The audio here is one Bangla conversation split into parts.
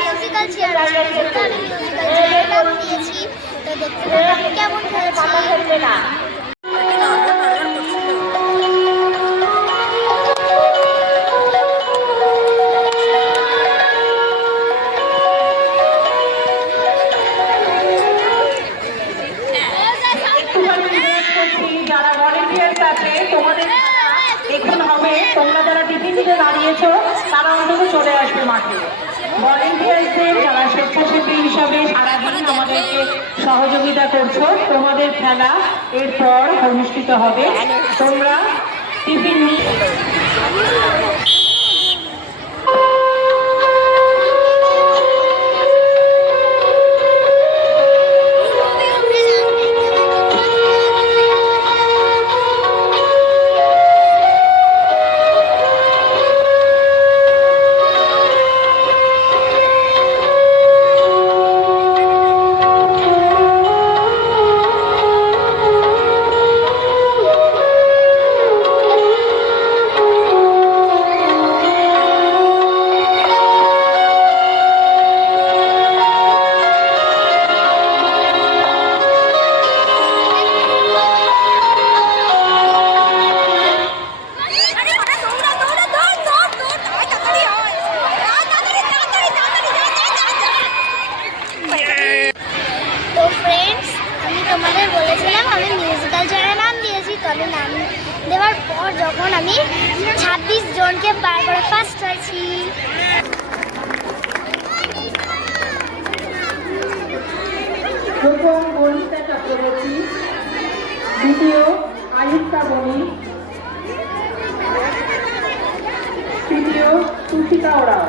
মিউজিক্যাল চেয়ার আছে, আমি মিউজিক্যাল চেয়ারে নাম দিয়েছি। তো দেখতে থাকো কেমন খেলছি। যারা ভলেন্টিয়ার্স আছে তোমাদের এখন হবে, তোমরা যারা টিফিনে দাঁড়িয়েছো তারা অন্তত চলে আসবে মাঠে। ভলেন্টিয়ার্সদের যারা স্বেচ্ছাসেবী হিসাবে সারাদিন আমাদেরকে সহযোগিতা করছো, তোমাদের খেলা এরপর অনুষ্ঠিত হবে। তোমরা টিফিন নিয়ে তোমাদের বলেছিলাম আমি মিউজিক্যাল চেয়ারে নাম দিয়েছি। তবে নাম দেওয়ার পর যখন আমি 26 জনকে বার করে ফার্স্ট হয়েছি। প্রথম বনিতা চক্রবর্তী, দ্বিতীয় আয়ুক্তা বণি, তৃতীয় সুশিতা ওরাও।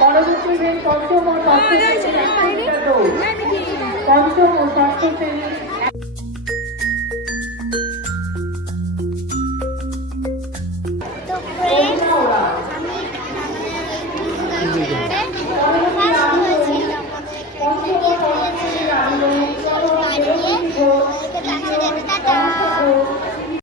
পরবর্তী পঞ্চম ও ষষ্ঠ শ্রেণীর পঞ্চম ও ষষ্ঠ শ্রেণীর তো আমি